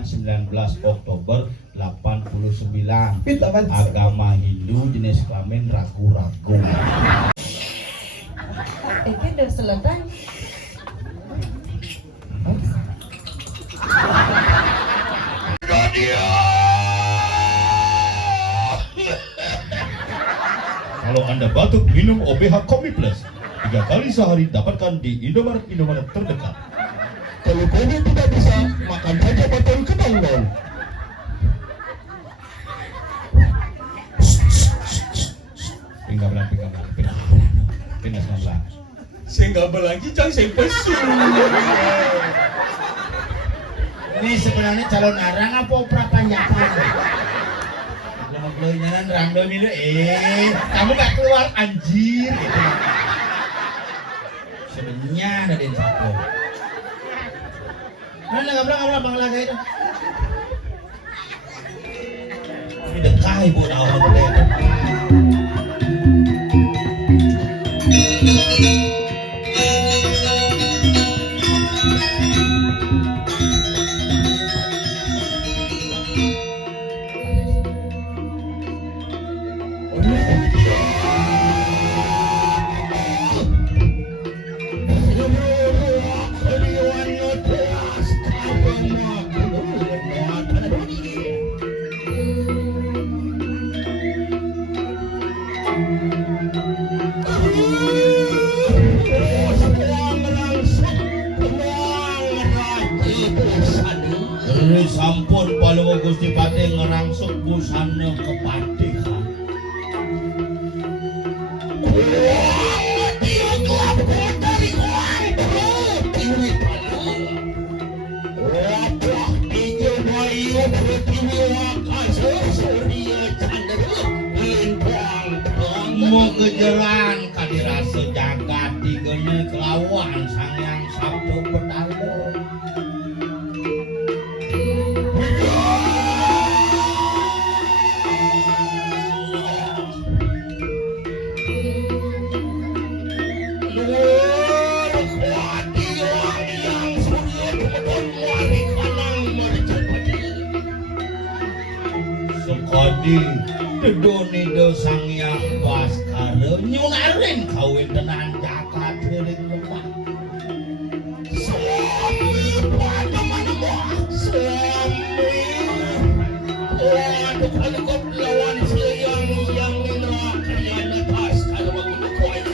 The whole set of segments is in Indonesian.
kelahiran 19 Oktober 89. Agama Hindu, jenis kelamin ragu-ragu. Itu udah selesai. Kalau Anda batuk, minum OBH Kopi Plus 3 kali sehari, dapatkan di Indomaret terdekat. Kalau kamu tidak bisa, makan saja botol kedong-dong. Pinggah belang. Saya nggak belanja, jangan saya pesu. Ini sebenarnya calon arang apa prapanyakan? Nyaran random ini, kamu gak keluar anjir gitu. Sebenarnya ada di sapo. Mana ngabrak bang lagi itu? Ini dekah ibu tahu gede. Sampun palu Gusti Pati ngerangsuk busana kepatihan. Mau kejelan kadirasa jagat digene kelawan sang yang sabdo petalo. Sekadi dedone dosang yang baskara nyunarin kawin tenan jakat hering lemah. Suami pada mana suami waduh kalau kau lawan sayang yang neraka yang atas kalau aku kuat.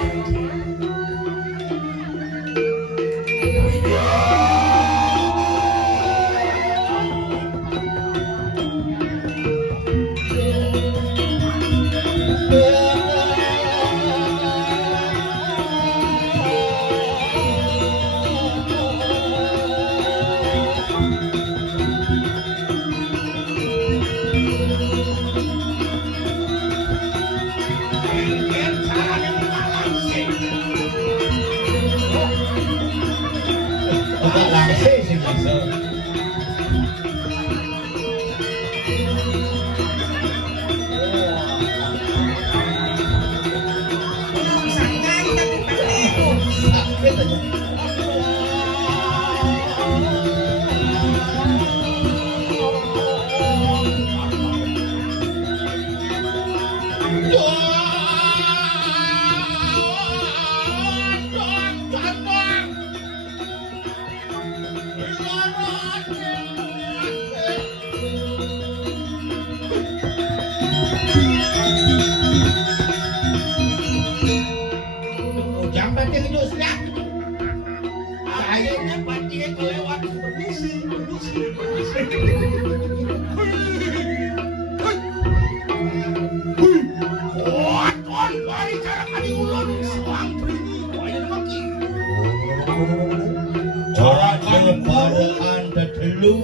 Jarak lebaran tetelu.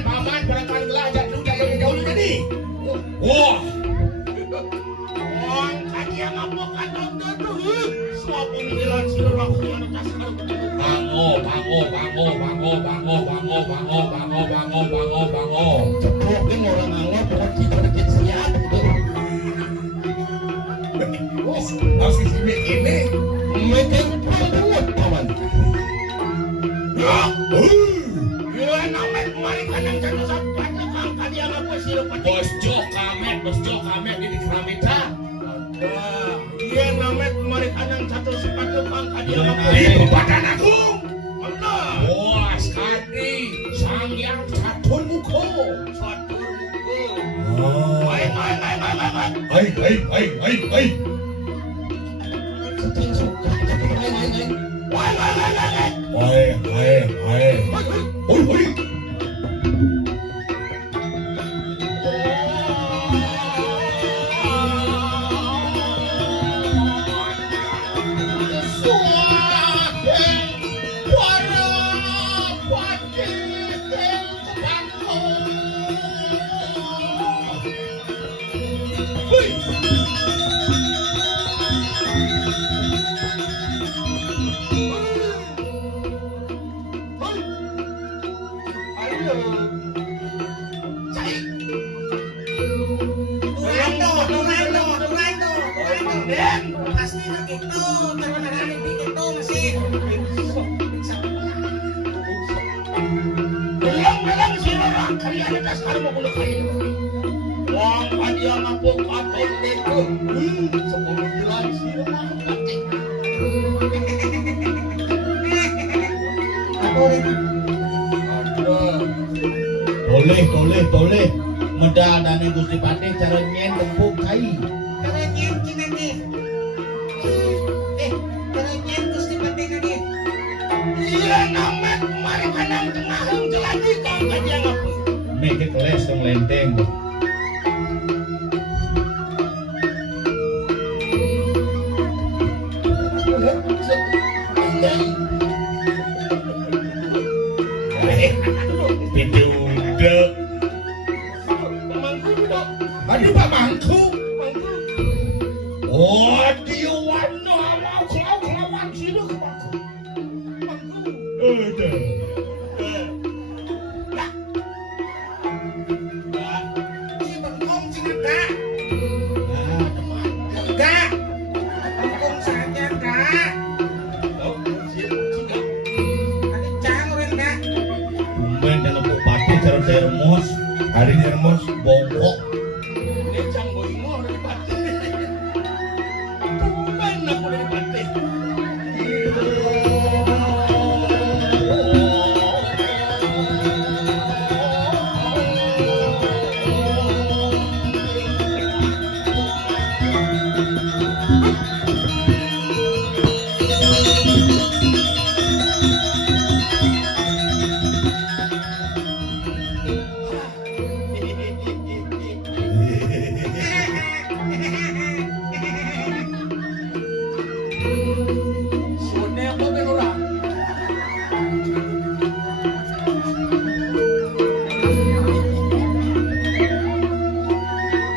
Paman berangkat gelajak dulu jauh tadi. Wah. Kajian apa kan dulu? Semua pengadilan seluruh bango. Ceplok orang Allah buat kita sila pati. Bos Jo kamet di keramita. Iya namet marik anang satu sepatu bang kadi Iya, apa? namet. Itu badan aku. Allah. Bos kadi sang yang catur muko. Satu muka. Oh. Ai. Hai. Seting suka. Ai. Hai. Hoi. Pasti begitu, terus begitu masih. Belang sila orang kali ada dasar mo kuno kayo. Wang kadi ang apok aton dito. 10 bulan sila makakati. Ako rin. Toleh. Medadane Gusti Patih cara nyen tembung kai. Karanyan kinani. Karanyan gusto pati nani. Sila namet marik anang tengahang jelati kang kadi ang apok. Make keles tong lenteng. Pidudek. Aduh Pak Mangku. Oh, dia warna mau kelawan sini ke Mangku. Si bengkong si kak. Kak. Bengkong saja kak. Ada cang rin kak. Tumben dalam Pak Patih cara termos. Hari termos bongkok. Ini cang boingo dari pati. Tumben ako dari pati. Sunnya apa be orang?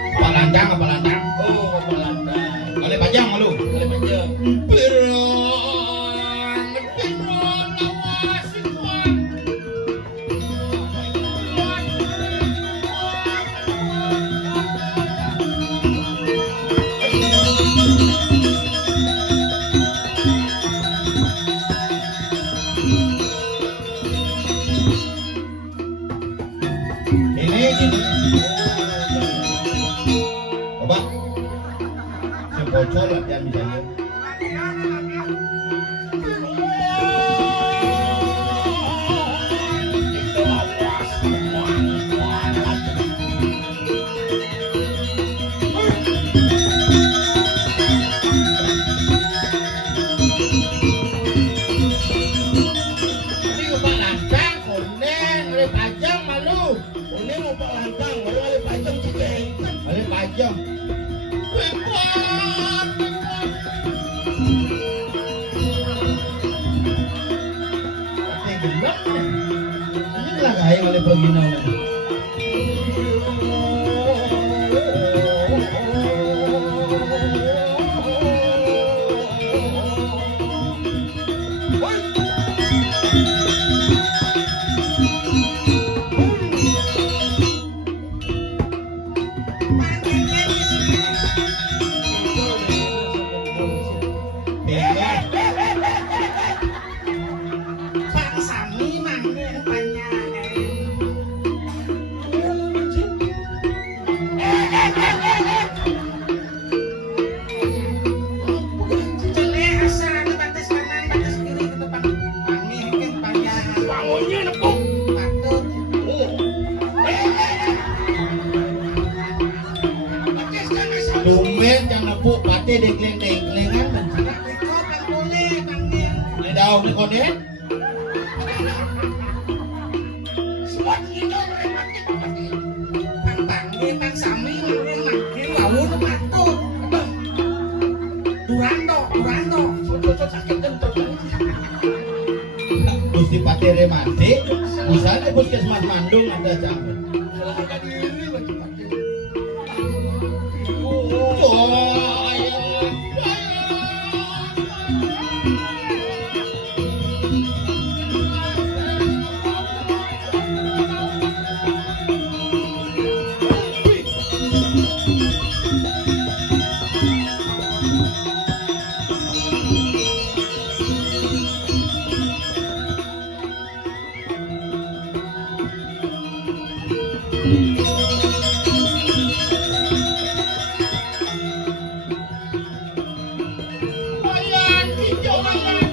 Apa lanjang? Oh, Malanda. Kali panjang malu. Kali panjang. Ini. Coba. Si bocor latihan bisa. Ini upah lantang, kuning, ada pajang malu. Kuning upah lantang, baru ada pajang cikeng. Kali panjang. Tapi gelap nih. Ini lah kaya kali begini. Pak Sami mangnya banyak. pate dengkleng-dengklengan. Anak rekod yang boleh panggil. Ini daun ni kode. Semua itu rematik pati. Panggil pan sami manggil lawan patut. Durando. Cocok sakit kentut. Gusti pate remate. Usahanya puskesmas Mandung ada jangan. Silahkan diri bagi pati. Oh, Wayang hijau wayang.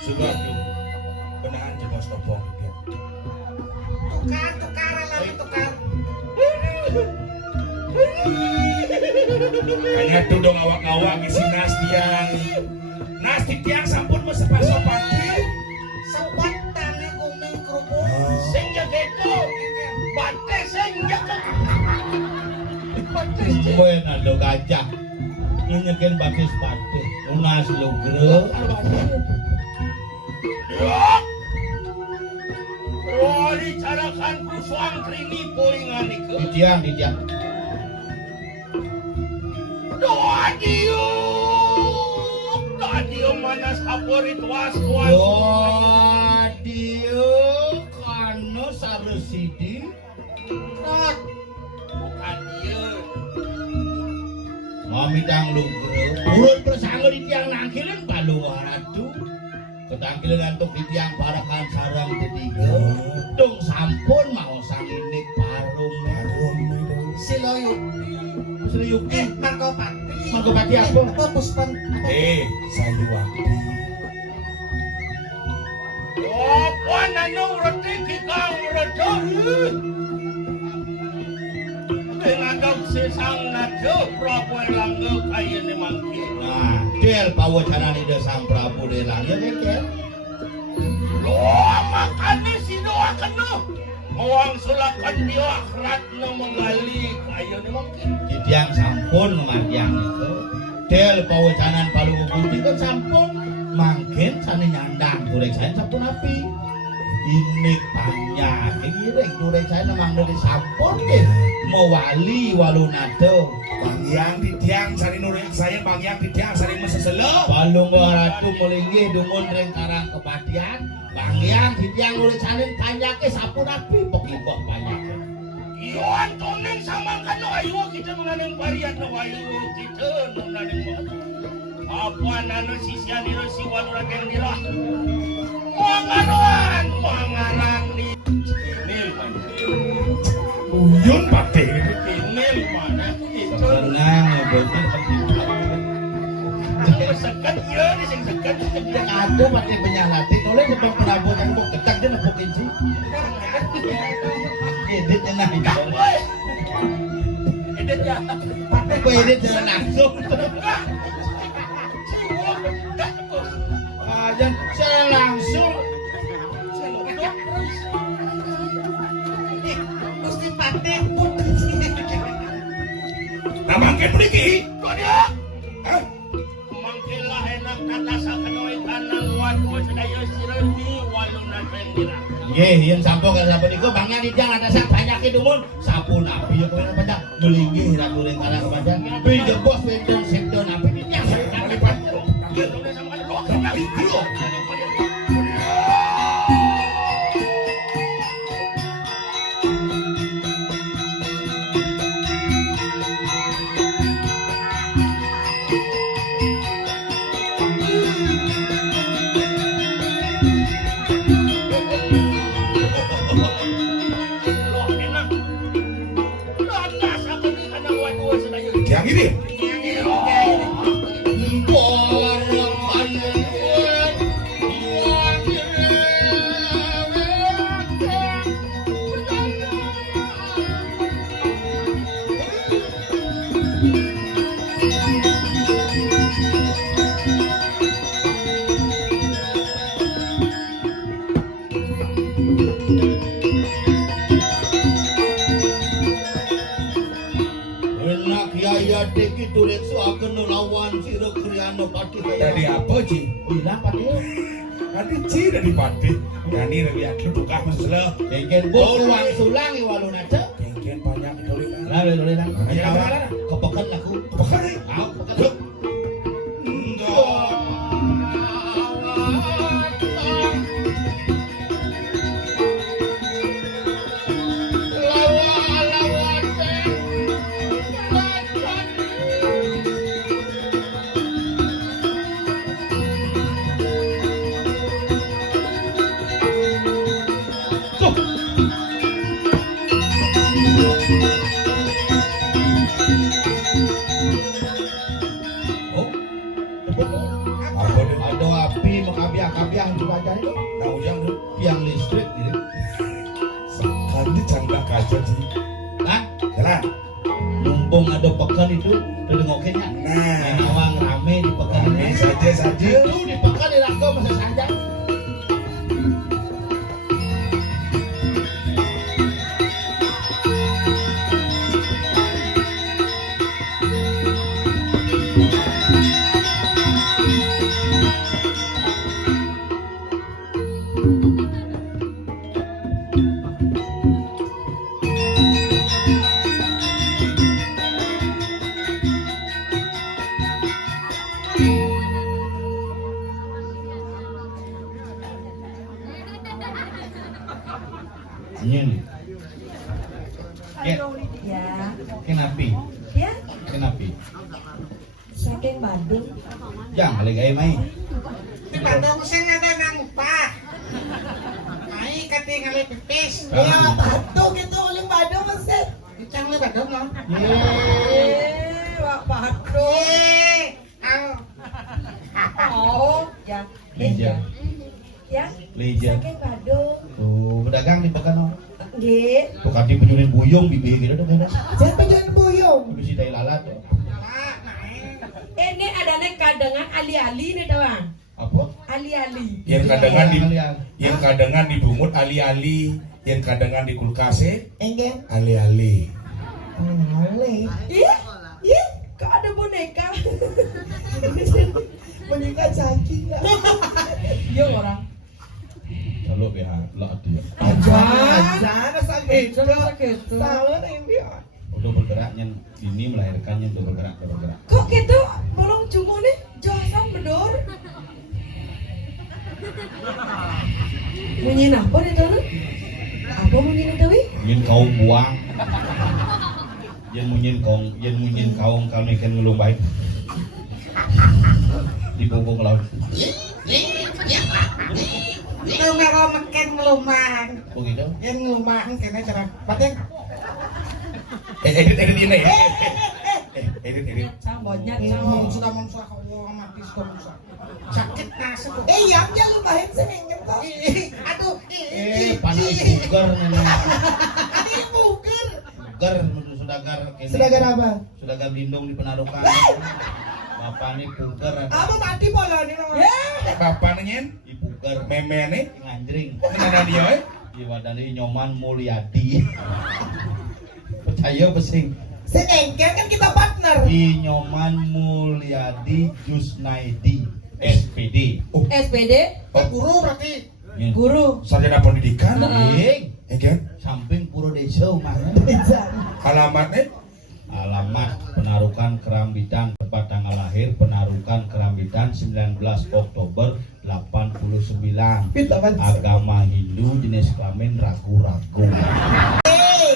Sugati. Benahan je bos topong dia. Tukar lagi tukar. Hanya tuh dong awak-awak isi Nastian. Nasti tiang sampun mesepas sopan. Sobat tane kuning kerupuk. Sing jaga itu. Bate sing jaga. Bate sing. Kowe nado gajah. Nyekin batis pate. Unas lugre. Dok. Oh, dicarakan kusuang krini poingan itu. Didiang. Doa dia mana favorit was. Dio kano sarusidi. Rod. Bukan dia. Mami tang lugre. Urut bersangga di tiang nangkilin balu waratu. Ketangkilan untuk di tiang barakan sarang ketiga. Dong sampun mau sanginik parung. Siloyuk. Seriuki. Margopati. Margopati apa? Apa puspan? Sayuwakti. Apa nanu roti kikang redo. Dengan sesang nado Prabu Erlangga kaya ni mangki. Nah, del pawacanan ide Sang Prabu Erlangga kan? Doa makannya si doa kena. Mawang sulakan dia akhirat na menggali kaya ni mangki. Di tiang sampun kematian itu. Del pawacanan palu budi kan sampun. Mangkin sani nyandang durek saya sampun api. Ini banyak ireng durek saya namang dari sampun deh. Mewali walunado. Bang Yang di tiang sari nurek saya, Bang Yang di tiang sari meseselo. Balung waratu melinggi dungun reng karang kepatian. Bang Yang di tiang nurek salin banyaknya sampun api. Pokoknya banyak. Iyo antonin sama kano ayo kita menaneng varian no ayo kita menaneng apa nano sisian iro si walura keng dira mangaran ni kinil man Uyun pate. kinil mana itu Tenang ya bener. sekat iya ni sing sekat Yang ada pakai penyalati. Oleh sebab penabut yang mau ketak dia nepukin sih. Edit enak itu. edit ya Tapi kok edit jangan langsung. Dan secara langsung. Gusti Pate pun. Nah bangke pergi. kok dia mangkilah enak kata sa kanoy tanang watu sedaya sireni waluna keng dira Nggih, yen sampun kan sampun iku Bang Nidang ada sak banyak dumun sampun api ya kena pada melinggih ratu ring kalah kepada pinggir bos wonten septon api yang sakit lipat. Yang ini. Deki turek su akan lawan sira kriana pati Dari apa Ci? bilang pati Tadi Ci dari Pati. Yani lebih akhir buka masalah. kengken boluang sulangi walun aja Kengkian banyak itu kan. lalu lang Ayo, ayo. kepekan aku Apa nih? pekan Apa nih? ada api mengkabiah-kabiah di badan itu Nah ujang tuh. tiang listrik gitu Sekali canggah kaca Ci. kan Jalan. mumpung ada pekan itu udah ngokennya Nah. awang rame di pekan Rame saja. itu di pekan di rangka masa saja Nyen. Ya, Kenapa? ya, Kenapa? saking Bandung. Jangan kali gaya main. Di Bandung sing ada nang upah. Ai katingali pipis. Ya, Bandung itu uling Bandung mesti. Icang li Bandung no. Wak Bandung. Oh, ya. Leja. Ya, Leja. saking Bandung. Tuh, pedagang di pekan. Nggih. Tuh kati penyurin buyung bibi gitu tuh kan. Saya penjual buyung. Bisi tai lalat tuh. Ini adanya kadangan ali-ali nih, Tawang. Apa? Ali-ali. Yang kadangan di Kalian. yang kadangan di bungut ali-ali, yang kadangan di kulkase Enggak. ali-ali. Iya, iya. Kok ada boneka? Boneka cacing nggak? Iya orang. Kalau ya, lah dia. Aja, sakit. Salah nih dia. Udah bergeraknya ini melahirkannya udah bergerak. Kok gitu? Bolong cungu nih, josan bedor. Munyin apa nih tuh? Apa munyin itu wi? Yen kaum buang. Yen munyin kaum kami kan ngelung baik. Di bubung laut. Itu ngaro meken ngelumahan. Begitu. Yang ngelumahan kene cara. Batin. Edit ini. Edit. Cambonnya, Sudah memsuah Allah mati sudah memsuah. Sakit nasib. yang lumayan seminggu kok. Aduh. Panas bugar nana. Ada yang bukan. Bugar menuju sudagar. Sudagar apa? Sudagar lindung di penarukan. Bapak ini bugar. Apa mati pola nih? Bapak nyen, Bugar. memene, Nganjring. mana dia? Di wadani Nyoman Mulyadi. Percaya besing. Sing engkel kan kita partner. Di Nyoman Mulyadi Jusnaidi SPD. SPD. Guru berarti. Guru. Sarjana pendidikan. Ing, Ya kan? samping Puro Desa umahnya. Alamatnya Alamat Penarukan Kerambitan, tempat tanggal lahir Penarukan Kerambitan 19 Oktober 89. Agama Hindu, jenis kelamin ragu-ragu.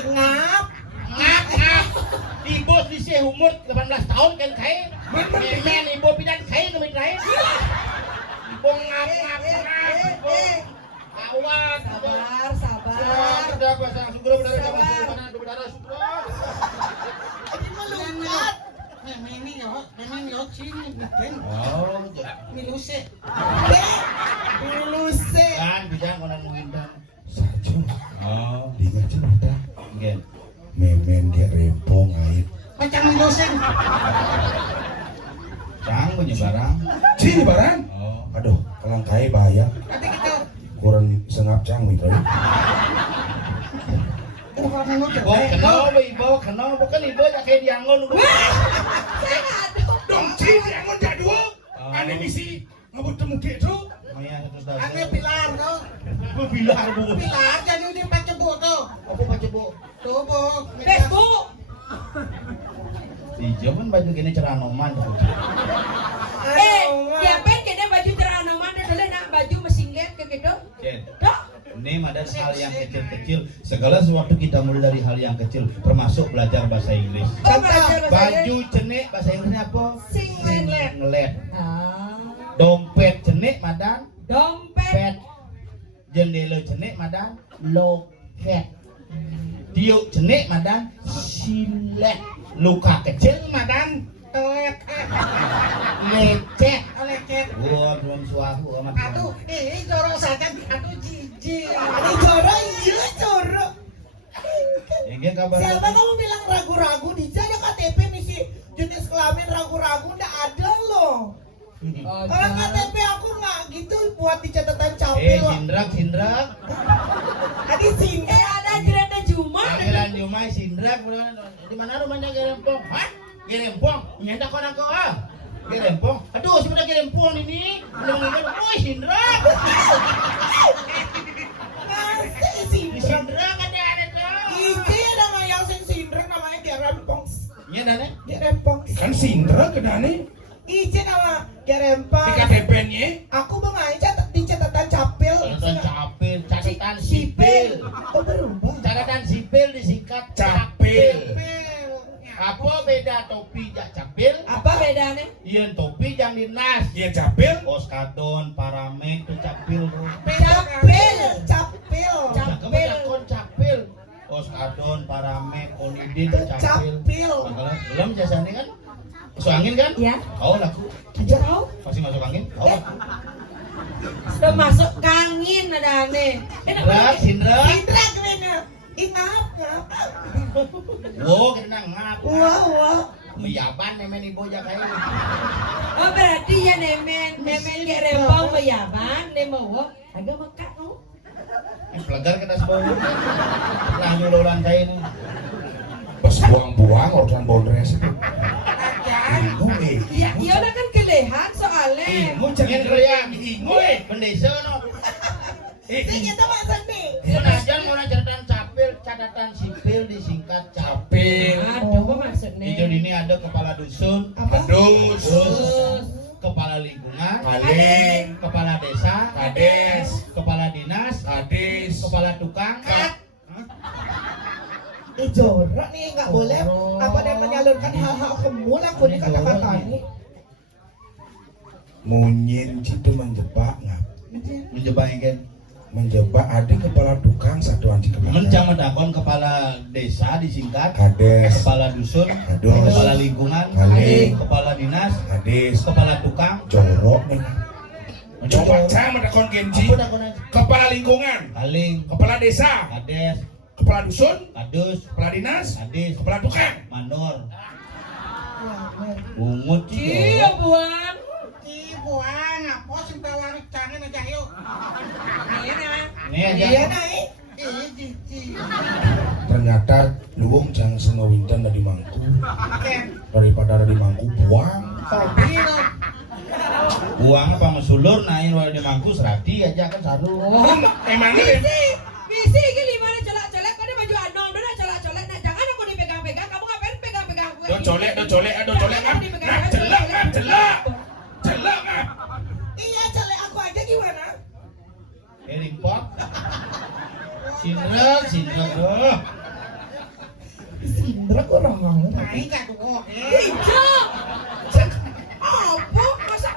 Ngap. Ibu di sini umur 18 tahun kan kai. Men ibu pidan kai ke lain. Ibu ngap. Awas. Sabar. Memang yo sini bikin Oh, miluse. Miluse. kan bisa konan windan. Sarjo. Oh, Dengar cerita. ngen. Memen dia rempong ngait. Macam miluse. Cang punya barang. Cini barang. Oh, Aduh, kalau kaya bahaya. Nanti kita Kurang sengap cang gitu. ibu kenapa kan ibu ya kayak diangon. Dong cini yang jadul. Ane misi ngebut temu gitu. Maya satu dasar. ane pilar tuh. Bilar bu. Pilar jadi di pacebu tuh. Apa baca bu? Tuh, Bu. Facebook. Di zaman baju gini ceranoman. Siapa kena baju ceranoman dulu nak baju mesin lihat ke gitu. Dok. Ini ada hal yang kecil-kecil. Segala sesuatu kita mulai dari hal yang kecil, termasuk belajar bahasa Inggris. Oh, belajar bahasa Baju cenik bahasa Inggrisnya apa? Singlet. Singlet. Ah. Dompet cenik madan Dompet. pet. Jendela cenik madan loket. Tiuk cenik madan silet. Luka kecil madan Telek. lecet. Lecet. Gua belum suahu amat. Aduh, ini jorok saja. Aduh, jijik. Iya jorok. Ini kabar. Siapa kamu bilang ragu-ragu di sana KTP misi jenis kelamin ragu-ragu nggak ada loh. Kalau KTP aku nggak gitu buat di catatan capil. Sindrak. Tadi sini ada Jirenda Juma. Panggilan Jumai Sindrak. Di mana rumahnya Gerempong? Hah? Gerempong? Nyentak orang kau ah? Gerempong? Aduh, sebenarnya Gerempong ini. Belum ingat. Oh, Sindrak. Di Sindrak ada tuh. Ini nama yang sindrek namanya Gerempong. Iya dane. Gerempong. Kan Sindra kedane. Ini nama Gerempong. Di KTP-nya. Aku mengaca di catatan capil. Catatan sipil. Oh berubah. Catatan sipil disingkat Capil. Apa beda topi jak capil? Apa bedanya? Yen topi jang dinas. Iya capil. Oskadon, paramek, itu capil. Capil. Capil. Capil. Oskadon, paramek, onidin, capil. Capil. Belum jasanya kan? Masuk angin kan? Ya. Kau laku. Aja tahu. Masih masuk angin? Kau laku. Sudah masuk kangin ada aneh. Sindra. Indra kena. Inap. Wow, kita ngap. Wah. Meyaban nemen ibu jak kayak. Oh berarti ya nemen Gerempong meyaban nemo. Agak mekak no. Pelagar kita sebelum. Lah nyurulan saya ini. Pas buang-buang urusan bondres itu. Bingung Ya iya udah kan kelehan soalnya. Ingu jangan riang. Ingu pendesa no. Ini kita masak nih. Penajan orang catatan sipil disingkat capil. Aduh apa maksudnya? Di ini ada kepala dusun, Pedus. kepala lingkungan, Paling. kepala desa, Kades. kepala dinas, Hadis. kepala tukang. Jorok nih nggak boleh. Apa dia menyalurkan hal-hal kemul aku di kata-kata ini. Munyin itu menjebak ngap. Menjebak kan? Menjebak ada kepala tukang satuan di kepala. Mencamadakan kepala desa disingkat, Kades. kepala dusun, Kades. kepala lingkungan, Paling. kepala dinas, Hadis. kepala tukang. Jorok nih. Coba cara mendakon genji. Apa dah kau nanti? Kepala lingkungan. Paling, Kepala desa. kades, Kepala dusun. kadus, Kepala dinas. hadis, Kepala tukang. manor, ungut Iya buang. Buang, apa sih tawar cari aja yuk. Ini aja. Iya naik. Ini jijik. Ternyata luwung jangan sengawintan dari mangku. Oke, Daripada ada di mangku buang. kopi loh. Buang apa mesulur nain wae di mangku serati aja kan saru. Emangnya Misi iki limane colek-colek kok dia baju anom dona colek-colek nah jangan aku dipegang-pegang kamu ngapain pegang-pegang aku do colek ngap celak ngap. iya colek aku aja gimana Rimpot. Sindrek oh. Sindrek orang Ai ka tuh. hijau apa masa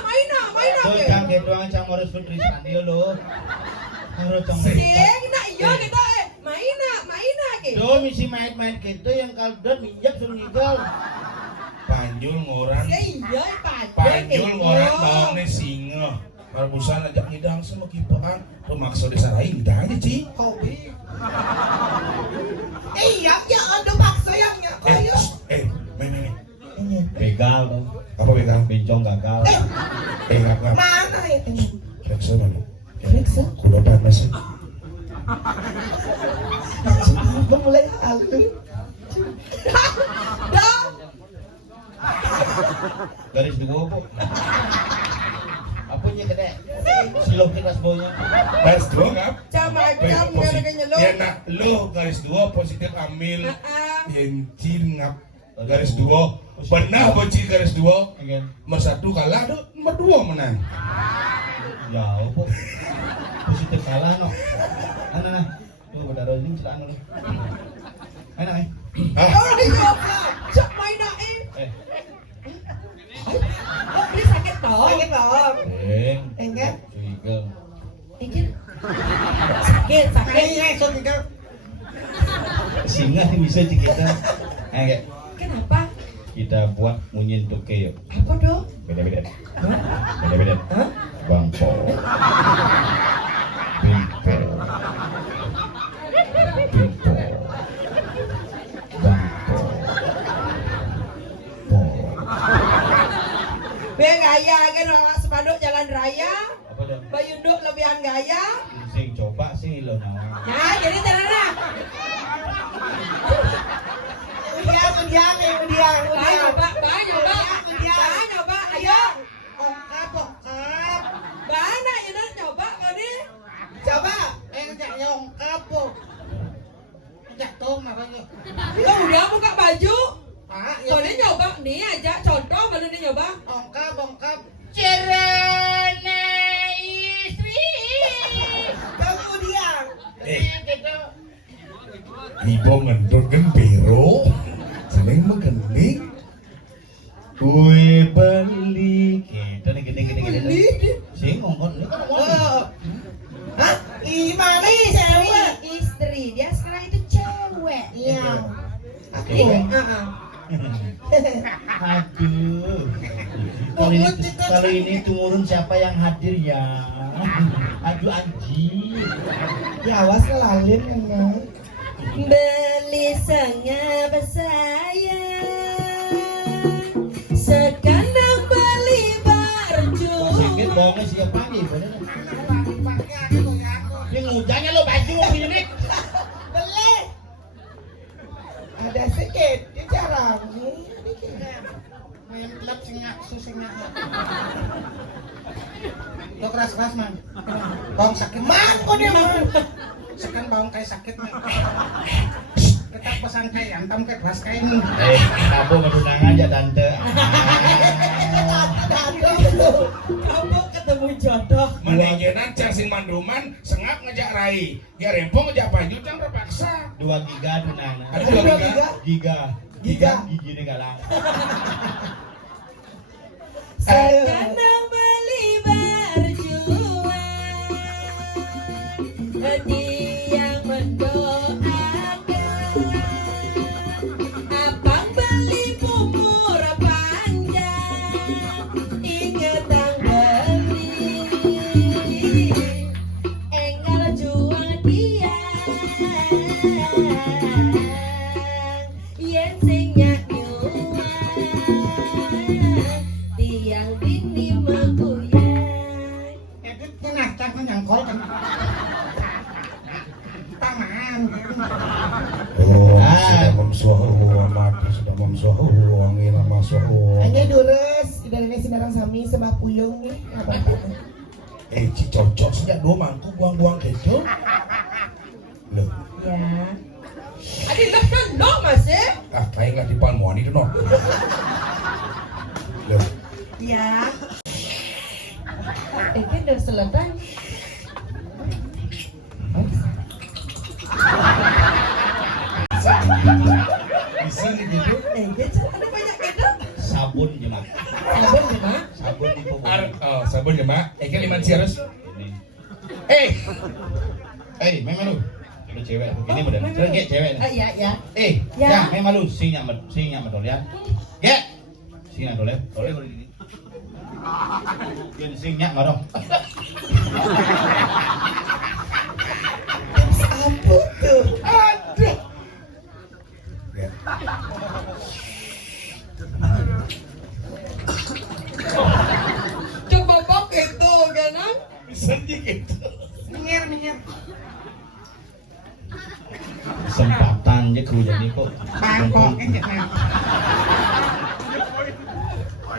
maina Tuh kaget doang cang harus putri radio lo. Harus cang. sing nak iya kita maina ke Do misi main-main gitu yang kaldon minjak suruh ngigol. Panjul ngoran. iya Panjul ngoran bawangnya singa. Kalau busan ajak ngidang sama kipaan, pemaksa disarahin ngidang aja Ci. hobi iya ya ada paksa yang kayak Main. Begal dong. Apa begal? Bencong gagal. Ngap. mana itu Reksa mana? periksa Kuda panas. aku mulai halu dah Garis dua po. Apanya kede? Silok kelas bawahnya. Garis dua ngap. macam gara-garanya lo Ya nak lo garis dua positif ambil. Yencir ngap. Garis dua. Benar bocil garis dua. Again. Nomor 1 kalah, nomor 2 menang. Jauh po. Positif kalah no. Nah. Tuh pada rolling celaan lo. Ayo nang. Ah, orang iya cak maina oh dia sakit toh enggak Curiga. Ingin sakit Ai so tinggal. Singa bisa di kita. Ayo kenapa kita buat munyin tuke yuk. apa dong Beda-beda. Hah? Bangko. Bimpo. Bangko. biar gaya kan orang sepanduk jalan raya Apa dah? bayunduk lebihan gaya Sing coba sing lo nawang. nah jadi tanah udian nyoba ayo Bokap. bana ini nyoba kali coba Jak nyongkap po. Jak tong makanya. lo udah buka baju Ah, kalau dia nyoba nih aja contoh baru dia nyoba bongkap. cerana istri kemudian ibu ngendut kan biro. Seneng menggending. Kue beli kita nih gini. Sing ngomong ini kan ngomong. hah gimana cewek istri dia sekarang itu cewek Iya. Oke. Aduh. Kalau ini turun siapa yang hadir ya? Aduh anjing. ya awas kelalin emang beli senga bersaya sekandang beli barju Sakit bohongnya siapa nih? Bener. Pakai aku ya aku. Ini ngujanya lo baju ini. beli ada sedikit dia jarang Main lap singak. Lo keras man. Bang sakit. man kok dia man Sekan bang kayak sakit man. Tetap pesan kayak antam kayak keras kayak ini. Kamu ngedunang aja tante. kamu ketemu jodoh Manajenan cacing manduman sengap ngejak rai. Ya rempong ngejak panjul cang terpaksa. 2 giga dunang. Ada 2 giga. Giga gigi ini galang. sekandang beli berjuang dia mendoakan abang beli umur panjang ingetang beli enggal juang dia yen sing nyak nyuwang tiang dini meguyang Editnya nah cak nyangkol kan. Tangan. Oh, sudah memsuahu amat, sudah memsuahu angin sama suahu. hanya durus dari sinarang sami sebah puyung nih. Apa? Ci cocok sejak 2 mangkuk buang-buang kejo. Loh, Ya. Adi lah dong Mas ya. kayak nggak di Palmuan itu no. Loh, Ya. Kan udah selesai. bisa nih gitu. Ada banyak gitu. Sabun jemaah. Sabun cuma. Sabun di pokok. Sabun ya mak. Kan 5 ciarus. Ini. Memang lu. Lu cewek. Ini mudah. Terus kayak cewek. Ya. Ya, Ya. memang lu sing nyamet dol ya. Ya. Sing dol ya. Dol boleh gini. Jadi sing nyak marong. Apa tuh? Aduh. Ya. Coba pakai tuh kan? Bisa gitu. Minggir. Kesempatan je ku jadi kok. Bangkok ini nah.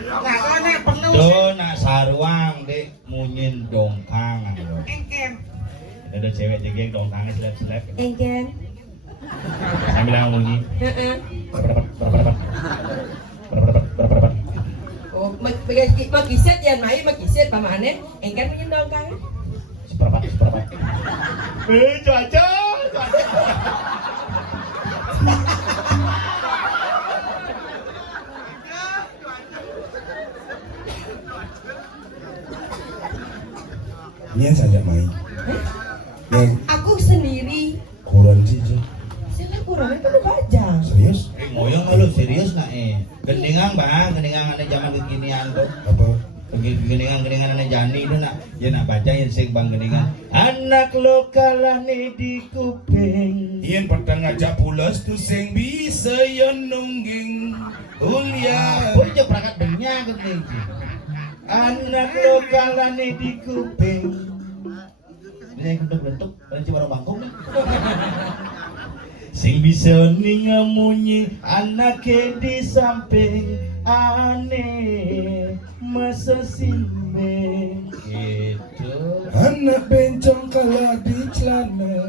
Nah, kalau nak perlu Dona sarwang dek munyin dongkang. engken. Ada cewek jegeng dongkangnya selep-selep. Engken. Saya bilang munyi. Heeh. Berapa? Oh, makiset yan mai makiset pamane. Engken menyendong kan? Seperempat. Cuaca. Ini saja main. Yang Aku sendiri. kurang sih. Sila kurang itu bajang. Serius? Ngoyong lu serius nak Gendingan bang, gendingan ada zaman kekinian tuh. Apa? Gendingan ada jani itu nak. Ya nak baca yang sing bang gendingan. Anak lokal ane di kuping. Iyan patang ngajak pulas tuh sing bisa yon nungging. Ulia. Boleh je perangkat benyak gending. Anak lokal ane di kuping. Ini yang bentuk-bentuk, ini baru bangkong nih. Sing bisa ningamunyi anake di samping aneh masa simbe gitu. Anak bencong kalah di celana.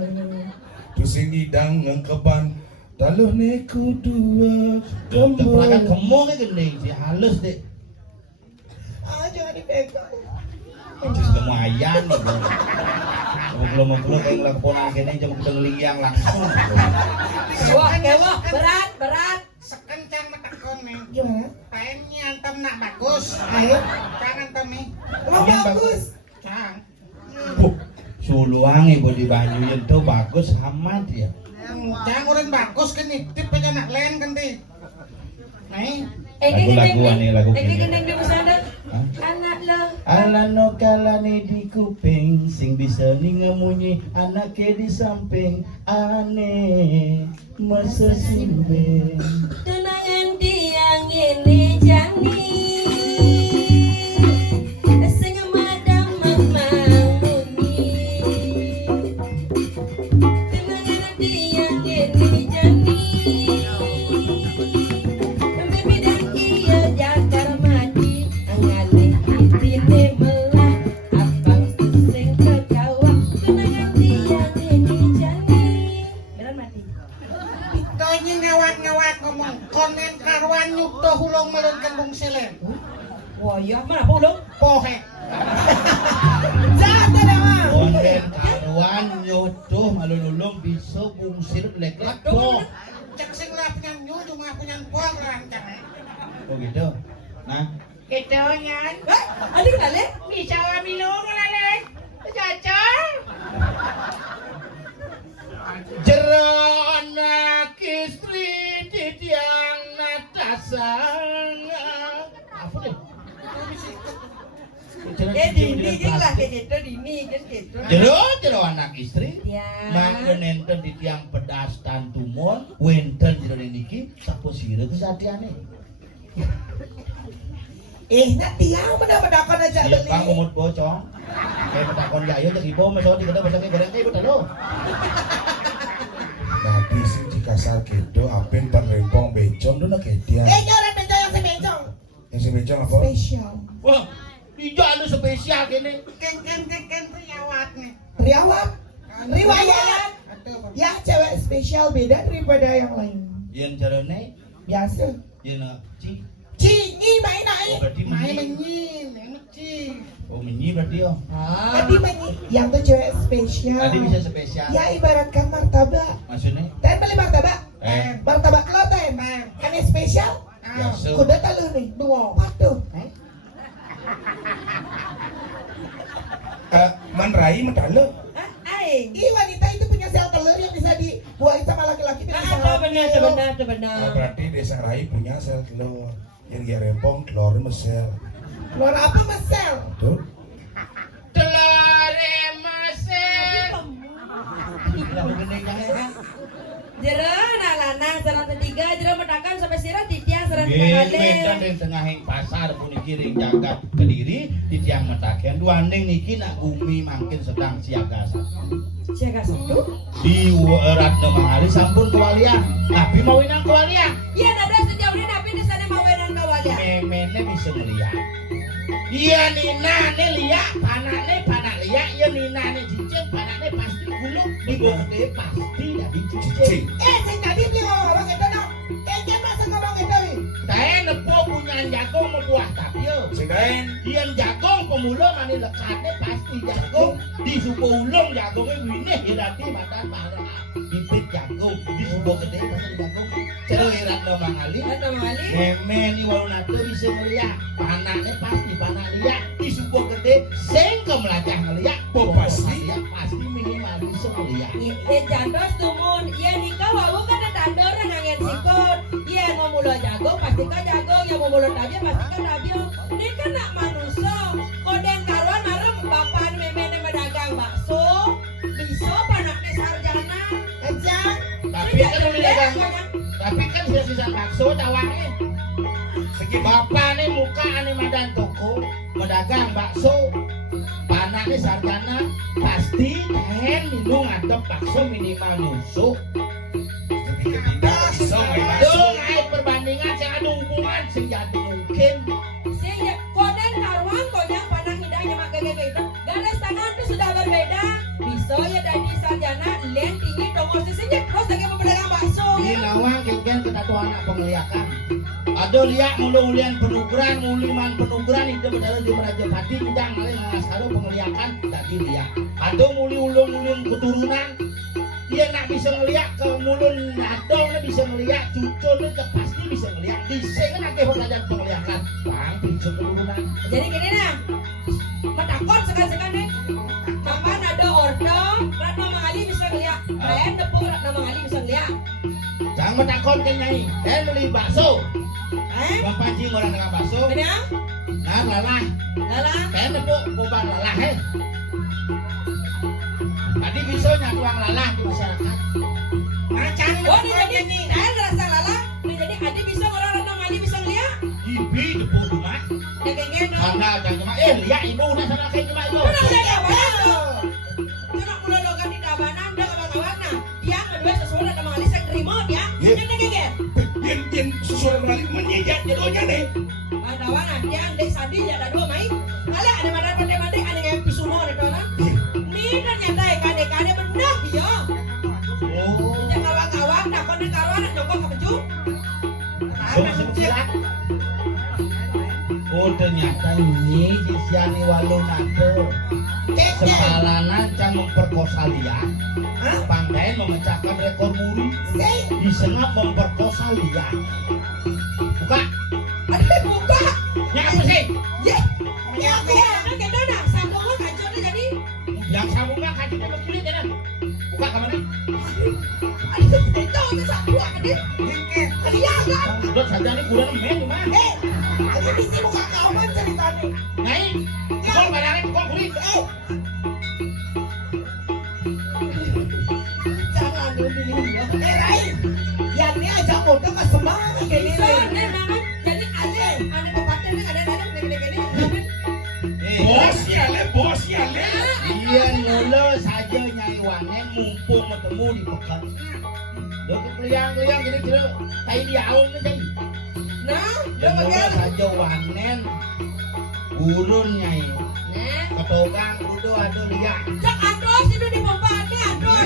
Terus ini dang ngkeban taluh neku dua Perangkat kembang. kemo kan gending sih halus deh. Jangan dipegang. Terus lumayan nih bang. Belum kayak ngelak ponan kene jam kita ngeliang langsung. Wah, berat. Sekencang metekon nih. Gimana? Kainnya antam nak bagus. Ayo. Jangan antam nih. Oh, bagus. Cang. Suluang ibu di Banyu itu bagus amat ya. Jangan urin bagus kan nih. Tip aja nak lain kan deh. Nih. Lagu-laguan nih lagu. Gendeng di sana. Hah? Anak lo. Alano kalane di kuping sing bisa ningamunyi anake di samping aneh masa simbe. Tunangan tiang ini jani. Sing madam mamuni. Tunangan tiang ini jani. Baby dan iya jakar mati. Angalih tine melah. Abang sing kekawa. Tunangan tiang ini jani. Beran mati. Tonya ngawat ngomong komen karuan nyukto hulung melun kembung silen. Wah ya, mana pulung? Pohe. Jahat dah mah. Konten karuan nyodoh malululung bisa bungsil lek-lek po. Cek sing lah penyanyi cuma penyanyi poh rancang. Oh gitu. Nah, Gitu nyan. Adik kenal eh? Bisa milung lale. Caca. jero anak istri di tiang natasan. Apa deh? Dini lah kayak gitu, dini kan gitu. Jero anak istri. Ya. Mangken enten di tiang pedas tantumon, wenten jero niki sapu sire kesatiane. Nak tiang bedak-bedakan aja Iya Kang umut bocong. Kayak petakon jayo jadi bom meso di kada basake goreng kayak betul lo. Tapi sing jika sakit do apen pan rempong becong do nak dia. Jangan bencong yang si bencong. Yang spesial apa? Spesial. Wah, hijau anu spesial kene. Ken riawat nih. Riawat. Riwayat. Aduh, Bang. Ya cewek spesial beda daripada yang lain. Yang jarone, Biasa. yang ci. Cingi main Oh naik. berarti Main menyi. menyin, enak sih. Oh menyi berarti oh. Tadi menyi. Yang tuh cewek spesial. Tadi bisa spesial. Ya ibaratkan martabak. Maksudnya? Teh beli martabak. Martabak lo teh. Bang. Kan yang spesial. Biasa. Kuda taluh nih. Dua. Patuh. Man rai medale. Ih wanita itu punya sel telur yang bisa dibuahin sama laki-laki. Oh, berarti desa rai punya sel telur. Yang dia rempong telurnya mesel. Telur apa mas sel? Betul? Telur emasel. Lalu gini kan? Jero nalanang serang tiga jero metakan sampai sirah titiang serang Medan kali. di tengahing pasar puniki ring jagat Kediri di tiang metaken duaning niki nak umi mangkin sedang siaga satu. Siaga satu. Di Ratna Mangali sampun kewalian. Tapi mau inang kewalian. Iya nada sejauh ini nabi di sana mau wenan kawalia. Memene bisa melihat. Iya nina ne liak, panakne panak liak, iya nina ne cicing, panakne pasti gulung, digede pasti jadi cicing. Sing tadi beli ngomong itu dong. Kayaknya masa ngomong itu. Saya nepo punya jagung membuah tapio. Sedain. Iyan jagung pemulung mani lekatnya pasti jagung. Di suku ulung jagungnya winih hirati badan parah. Bibit jagung, di suku gede pasti jagung. Cerirat no mangali. Atau mali. Meme ni walunatu bisa melihat. Panaknya pasti panak liak. Di suku gede sing kemelacah ngeliat. Oh, pasti. Pasti minimal bisa melihat. Iya jantos tumun. Iya nikah wawu kan tandor ngangen sikut. Iya ngomulo jago pasti kan jago. Yang ngomulo tabio pasti kan tabio. Ini kan nak manusia. Koden karuan marem bapak meme medagang bakso. Bisa panak ni sarjana. Kejang. Tapi kan udah dagang. Tapi kan sisa bakso tawangnya. Segi bapak nih muka ane madan toko medagang bakso. Panak nih sarjana pasti ten minum ngadep bakso minimal nusuk. Jadi ketindak bisa main Dong, ayo perbandingan saya ada hubungan sejati mungkin. Sehingga koden karuan konyang pandang hidangnya mak gege itu garis tangan itu sudah berbeda. Bisa ya dari sarjana len tinggi dongos di sini terus lagi pedagang bakso. Di lawang kengken kita tuh anak pengeliakan. Ada liak mulu ulian penuguran, muliman penuguran itu berjalan di Merajapati udang malih ngasaru pengeliakan tadi liak. Ada muli ulung keturunan. Dia nak bisa ngeliat ke mulun nadong, dia bisa ngeliat cucun, dia pasti bisa ngeliat. Di sini kan ada pelajaran penglihatan. Bang, bisa keturunan. Jadi gini nah, matakon sekan-sekan nih. Kapan ada ordo, Ratna Mangali bisa ngeliat. Kalian depuk Ratna Mangali bisa ngeliat. Jangan metakon ke nyai. Saya beli bakso. Mapancing orang dengan bakso. Kenapa? Nah, lalah. Lala. Saya tepuk bukan lalah, Tadi bisa nyatuang lalah di masyarakat. Macan Oh, ini jadi saya ngerasa lala. Ini jadi Adi bisa orang Ratna Mangali bisa ngeliat. Ibi tepuk rumah. Ya kayak gitu. Karena ada cuma lihat ibu udah sana kayak cuma itu. Udah saya kabanan. Cuma mulai logan di kabanan, udah kawan-kawan. Nah, dia kedua sesuatu Ratna Mangali saya terima dia. Iya. Jadi kayak Yen sesuatu kembali menyejat jadinya nih. ada warna dia dek sadi ya ada dua main. Ala ada mana mande ada yang pisumo ada dona. Ni kan yang dai kade benar dia. Oh, Dia kawan-kawan dah kon kawan nak jongkok ke baju. silat. Oh, ternyata ini Siani Walunado. Sepalanan can memperkosa dia. Pandai memecahkan rekor muri. Disengat memperkosa dia. Buka. Ada buka. Nyapa sih? Ya. Ya ya, nak ke dona sambungan aja dah jadi. Yang sambungnya kaki sama kulit ya. Buka kemana? Ada itu satu ada. Ken. Ada ya kan. Udah saja nih kurang main cuma. Ada di sini buka kawan ceritanya. Nyai, kau barangnya kau kulit. Jangan dulu. Rai. Yang ini aja muda ke semangat gini So, Rai. ni nama jadi ada pepatah ni ada gini. Bos ya le. Dia mula saja Nyai Wangen mumpung bertemu di pekan. Dia keliang-keliang gini kira tai diaung ni jadi. Nah, Udah bagian. saja wanen gurun nyai Nah, ketogang kudu adu liat cak ados itu di pompane ados.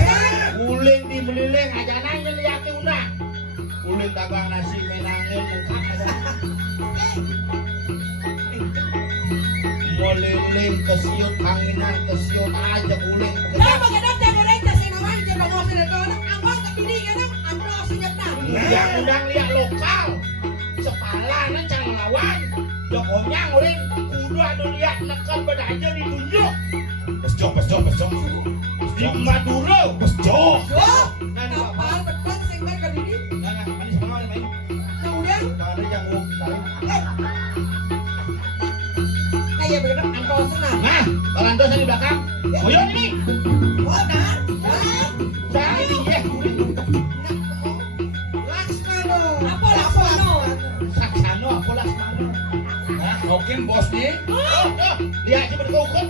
uling di meliling aja nanya liat undang uling dagang nasi menangin lengkap meliling kesiut anginan kesiut aja uling Dah bagian teh goreng teh sinawan jeung bangos dan orang anggot ke diri kana ados nyata. yang undang liat lokal sepala can lawan jokongnya uling kudu adu liat nekan bedaja ditunjuk Pesjok. di Madura Pesjok. Duh, kapal beton singkat ke diri. manis banget main Kemudian ada yang mau kita kayak begitu angkot senang. nah balandos di belakang Boyon ini Oh, nah. saya ini ya Laksmana. Apa laksono? saksano apa laksmano Nah, oke bosnya. lihat coba dikukut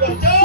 baca